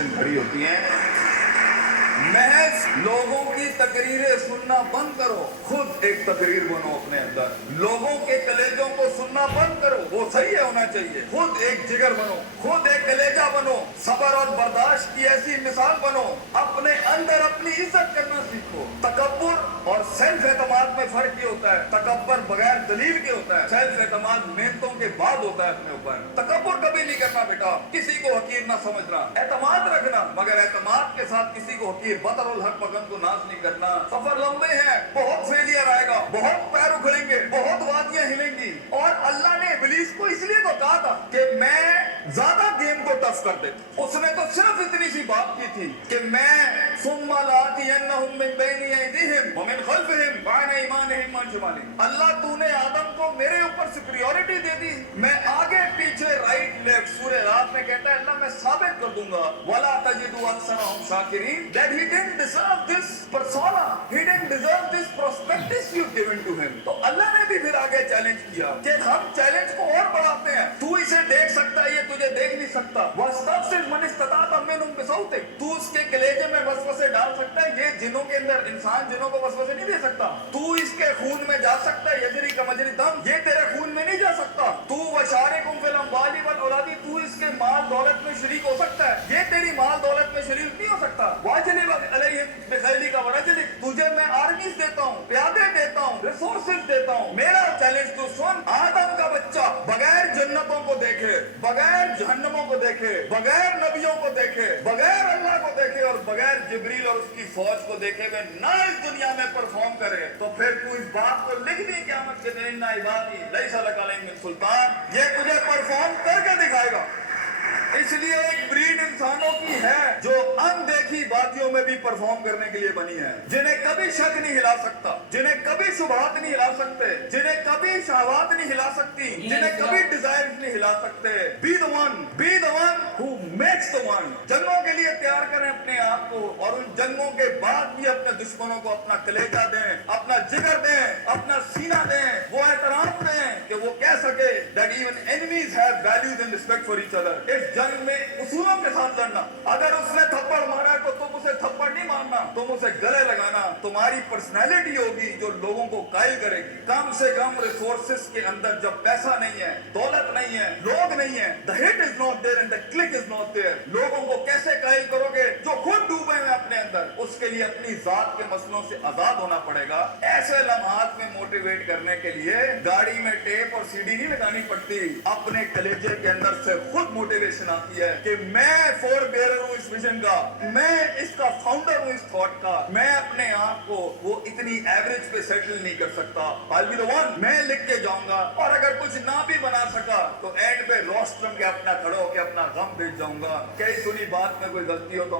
Generation खड़ी होती है, महज लोगों की तकरीरें सुनना बंद करो, खुद एक तकरीर बनो अपने अंदर। लोगों के कलेजों को सुनना बंद करो, वो सही है होना चाहिए। खुद एक जिगर बनो, खुद एक कलेजा बनो, सब्र और बर्दाश्त की ऐसी मिसाल बनो। अपने अंदर अपनी इज्जत करना सीखो। तकब्बुर और सेल्फ एतमाद में फर्क ये होता है, तकब्बुर बगैर दलील के होता है, सेल्फ एतमाद मेहनतों के बाद होता है अपने ऊपर। तकब्बुर कभी नहीं करना बेटा, किसी को हकीर ना समझना, एतमाद रखना, मगर एतमाद के साथ किसी को हकीर बतरउल हक मगन को नाश नहीं करना। सफर लंबे हैं, बहुत फेलियर आएगा, बहुत पैर उखड़ेंगे, बहुत वादियां हिलेंगी। और अल्लाह ने इब्लीस को इसलिए तो कहा था कि मैं ज्यादा गेम को टफ कर दे। उसने तो सिर्फ इतनी सी बात की थी कि मैं सुम्मा लातियन्नहुम मिन बैनि अयदीहिम व मिन खल्फिहिम व अन अयमानिहिम व अन शिमालिहिम। अल्लाह तूने आदम को मेरे ऊपर सुपीरियॉरिटी दे दी, मैं आगे पीछे राइट लेफ्ट। सूरह रात में कहता है अल्लाह मैं साबित कर दूंगा वला तजिदु अक्सरहुम शाकिरीन, that he didn't deserve this persona, he didn't deserve this prospectus you've given to him। तो अल्लाह ने भी फिर आगे चैलेंज किया कि हम चैलेंज को और बढ़ाते हैं, तू इसे देख सकता है, ये तुझे देख नहीं सकता। वस्तफ़िर मन इस्तताअत मिनहुम बिसौतिक, तू उसके कलेजे में वसवसे डाल सकता है, ये जिनों के अंदर इंसान जिनों को वसवसे नहीं दे सकता। तू इसके खून में जा सकता है, यजरी का मजरी दम, ये तेरे खून में नहीं जा सकता। तू वशारिकुम फिल अम्वाली वल औलादी, तू इसके माल दौलत में शरीक हो सकता है, ये तेरी माल दौलत में शरीक नहीं हो सकता। वाजलिब अलैहिम बिखैलिका व रजलिक, तुझे मैं आर्मीज देता हूँ, प्यादे देता हूँ, रिसोर्सेज देता हूँ। मेरा चैलेंज तू सुन, आदम का बच्चा बगैर जन्नतों को देखे, बगैर जहन्नमों को देखे, बगैर नबियों को देखे, बगैर अल्लाह को देखे और बगैर जिब्रील और उसकी फौज को देखे हुए ना इस दुनिया में परफॉर्म करे, तो फिर तू इस बात को लिख दी क़यामत के दिन, इन्ना इबादी लैसा लका अलैहिम मिन सुल्तान, ये तुझे परफॉर्म करके दिखाएगा। इसलिए एक ब्रीड इंसानों की है जो अनदेखी बातियों में भी परफॉर्म करने के लिए बनी है, जिन्हें कभी शक नहीं हिला सकता, जिन्हें कभी शुबहात नहीं हिला सकते, जिन्हें कभी शहवात नहीं हिला सकती, जिन्हें कभी डिजायर नहीं हिला सकते। Be the one who makes the one. जंगों के लिए तैयार करें अपने आप को, और उन जंगों के बाद भी अपने दुश्मनों को अपना कलेजा दें, अपना जिगर दें, अपना सीना दें, वो एहतराम दें कि वो कह सके that even enemies have values and respect for each other। इस जंग में उसूलों के साथ लड़ना, अगर उसने थप्पड़ मारा तो तुम उसे थप्पड़ नहीं मारना, तुम उसे गले लगाना। तुम्हारी पर्सनैलिटी होगी जो लोगों को कायल करेगी। कम से कम रिसोर्सेज के अंदर जब पैसा नहीं है, दौलत नहीं है, लोग नहीं है, the hit is not there and the click is not there. लोगों को कैसे कायल करोगे जो खुद डूबे हैं अपने अंदर? उसके लिए अपनी जात के मसलों से आजाद होना पड़ेगा। ऐसे लम्हात में मोटिवेट करने के लिए गाड़ी में टेप और सीडी नहीं लगानी पड़ती, अपने कलेजे के अंदर से खुद मोटिवेशन आती है कि मैं फोर बेरर हूं इस विजन का, मैं इसका फाउंडर हूं इस थॉट का। मैं अपने आप को वो इतनी एवरेज पे सेटल नहीं कर सकता, I'll be the one, मैं लिख के जाऊंगा। और अगर कुछ ना भी बना सका तो एंड पे रोस्ट्रम के अपना खड़ो के अपना गम भेज जाऊंगा। कई सुनी बात में कोई गलती हो तो